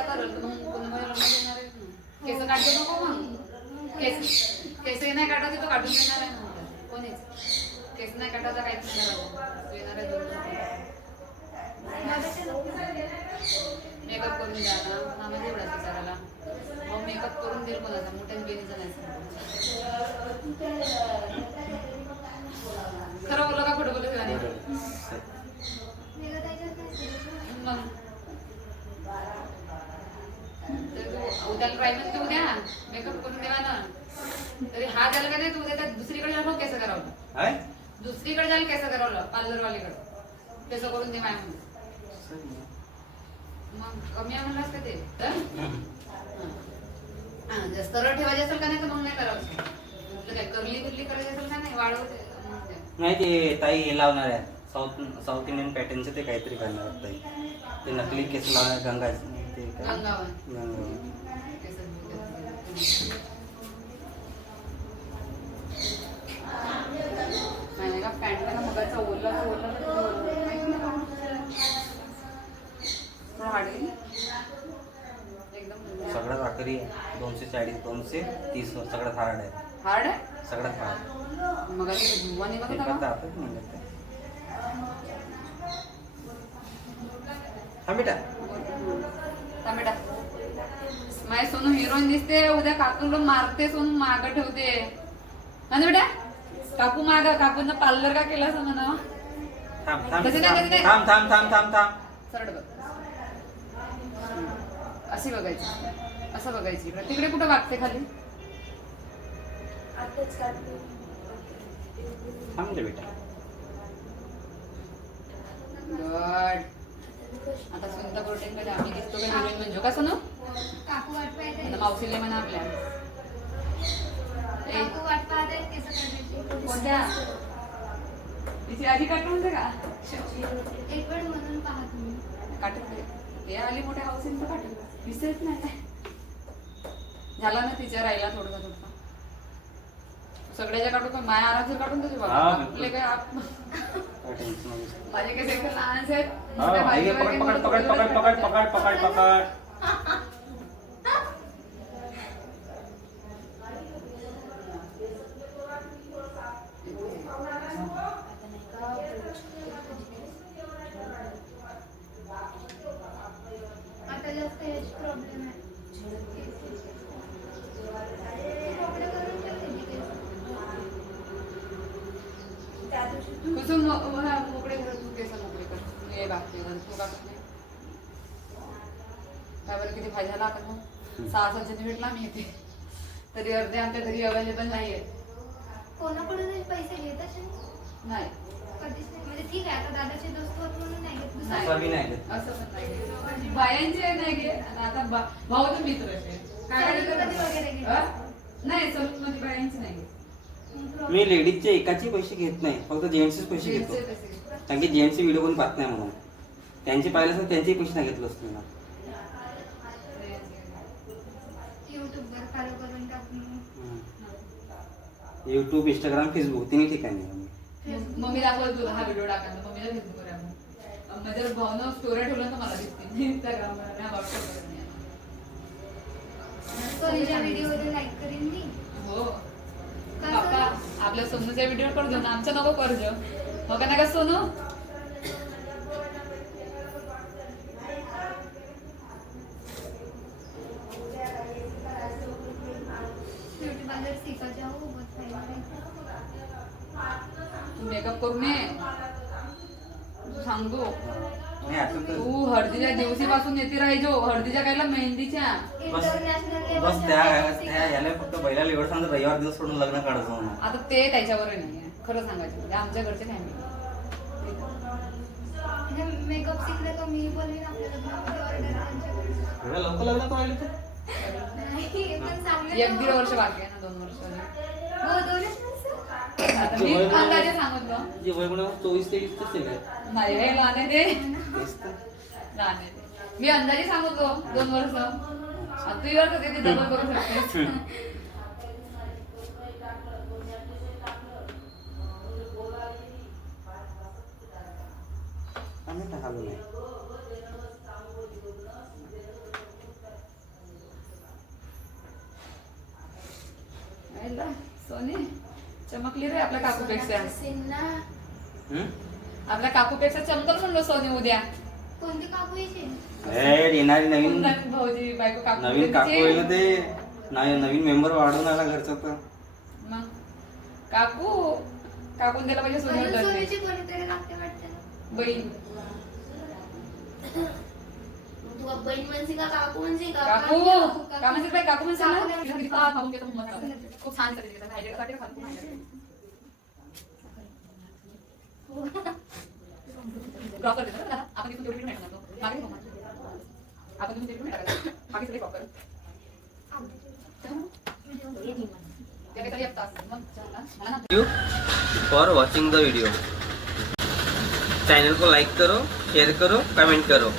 आता करल मग कोणी मला लग्न देणार आहे ना. केस काढतो नको मग. केस नाही काढायचे तो काढून देणार आहे म्हणतात कोणीच. केस नाही काढायचा काहीच नाही येणार आहे. मेकअप करून द्या ना मामा एवढाच विचारायला. मग मेकअप करून देईल कोणाचा मोठ्या बेनीचा नाही. खरं बोललं का खोटं बोललं नाही मग उद्याला प्रायमरी तू द्या मेकअप करून देवा ना. तरी हा झाला का नाही तू उद्या दुसरीकडे जाऊन केस करावलं. दुसरीकडे जायला केस करावलं पार्लरवालीकडे केस करून दे माय म्हणून. मग कमी आहे म्हणलास का ते जास्त सरळ ठेवायचे असेल का नाही तर मग नाही करावं. काय करली कुरली करायची असेल का नाही वाढवते नाही. ते ताई हे लावणार आहे साऊथ इंडियन पॅटर्नचे ते काहीतरी करणार आहेत ताई. ते नकली केस लावणार गंगा ते गंगावन नाही का पॅन्ट ना मगाचा ओला एकदम सगळ्यात आखरी 240 230 सगळ्यात हार्ड आहे. हार्ड आहे सगळ्यात हार्ड. मग धुवाने बेटा टमाटा माझी सोनू हिरोईन दिसते. उद्या काकूला मारते सोनू माग ठेवते आणि बेटा काकू माग काकूंना पार्लर का केलं असं म्हणा. थांब थांब थांब थांब थांब. सरळ बघ अशी बघायची असं बघायची तिकडे कुठं वागते खाली. थांबते बेटा. गड आता सुनीता कोर्टेंकडे आम्ही दिसतो का हिरोईन म्हणजे का सोनू काकू वाट पाहत मावशीले म्हणा आपल्या काकू वाट पाहत आहेत केस काढण्याची. कोणत्या तिची आधी काट म्हणते का एक वेळ म्हणून पहा तुम्ही काटत ते आली मोठ्या हाऊसिंग तर काटत दिसत नाही. झाला ना तिच्या राहिला थोडसा थोडसा सगळ्याच्या काढून माया आरामशीर काढून तुझे बाबा आपले काय माझे काही एकदम लहान आहेत. पकड पकड पकड पकड पकड पकड पकड. आता जास्त हेच प्रॉब्लेम आहे. कुसुम मोकळे घर तू केस मोकळे कर तू ये बाकी घर तू बाकी नाही काय बरं किती फायदा झाला आता मग 6-7 जणी भेटला मी इथे तरी अर्धे आमच्या घरी अवेलेबल नाही आहेत. कोणाकडून पैसे घेत असेल नाही कधीच नाही. म्हणजे ठीक आहे आता दादाचे दोस्त होत म्हणून नाही घेत. नाही असं पण नाही बायांचे नाही घे आणि आता भाऊ तर मित्र काय नाही सलून मध्ये बायांचे नाही घे. मी लेडीजचे एकाचे पैसे घेत नाही फक्त जेंट्सचे पैसे घेतो कारण की जेंट्सचे व्हिडिओ कोणी पाहत नाही म्हणून. त्यांचे पाहिले असं त्यांचे पैसे नाही घेतलं असतं ना. युट्यूबवर फॉलो करून टाकून युट्यूब इंस्टाग्राम फेसबुक तिन्ही ठिकाणी. मम्मी दाखवत तुला हा व्हिडिओ टाकायला मम्मीला फेसबुक वर माझ्या भावना स्टोरी ठेवलं तर मला दिसते इंस्टाग्रामवर व्हॉट्सअपवर व्हिडिओ लाईक करीन मी. हो पप्पा आपल्या सोनूच्या व्हिडिओ करतो ना आमच्या नको करजो हो का नका सोनू. ब्यूटी पार्लर सीखा जाओ बहुत तू मेकअप करून ये तू सांगतो नाही तू हळदीच्या दिवशीपासून येते राहायचो हळदीच्या कायला मेहंदीच्या बस त्या याला फक्त बैलाला एवढं सांगतो रविवार दिवस सोडून लग्न काढायचं म्हणून. आता ते त्याच्यावर नाही खरं सांगायचं म्हणजे आमच्या घरचे नाही मेकअप शिकले तर मी बोलवीन आपल्या लग्नामध्ये ऑर्डर एवढ्या लवकर लग्न करायला तर नाही पण चांगलं 1-1.5 वर्ष बाकी आहे ना 2 वर्ष हो 2च वर्ष. आता मी अंदाजे सांगितलं जे वय म्हणा 24-23 ते नाही रे लहान आहे ते तेच तर. लहान आहे ते मी अंदाजे सांगतो 2 वर्ष तू वर्ष ते डबल करू शकते. आम्ही टाकलो नाही सोनी चमकली रे आपल्या काकूपेक्षा. सिन्ना आपल्या काकूपेक्षा चमकल म्हणलो सोनी उद्या. कोणती काकू यायची? येणारी नवीन भाऊजी बायको काकू नवीन काकू आहे ना ते नवीन मेंबर वाढून आला घरचा तर मग काकू काकून द्यायला पाहिजे सोनी अजून उद्या. सोनीची कोणीतरी लागते वाटते ना. बहीण तू बहीण म्हणशी का काकू म्हणशी का? काकू का म्हणते बाई काकू म्हणते ना. खूप छान आपण इथून तेवढी नाही टाकतो. मागे आपण तुम्ही तेवढी नाही टाकायचं. मागे सगळे क्रॉप करू. ते काहीतरी येतात. मग मला ना for watching the video. Channel को लाइक करो, शेयर करो, कमेंट करो.